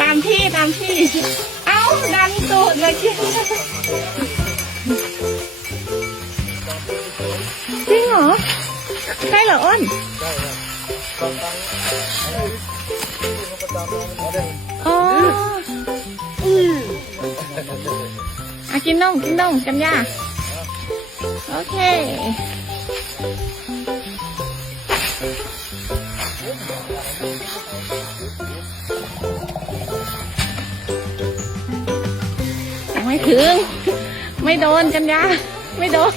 ตามที่ตามที่ เอ้าดันตูดเลยจริงจริงเหรอใช่เหรออ้นอ๋ออะกินนมกินนมกันย่าโอเค ไม่ถึง ไม่โดนกันยาไม่โดน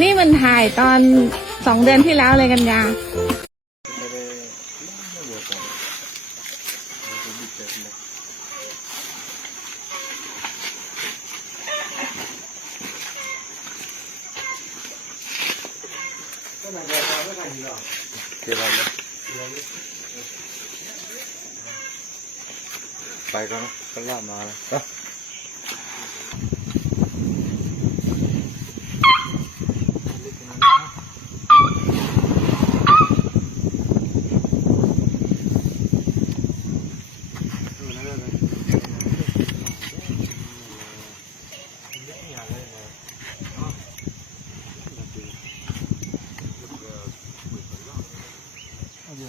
นี่มันถ่ายตอนสองเดือนที่แล้วเลยกันยาไปก่อนนะก็ล่า มาแล้ว Hadi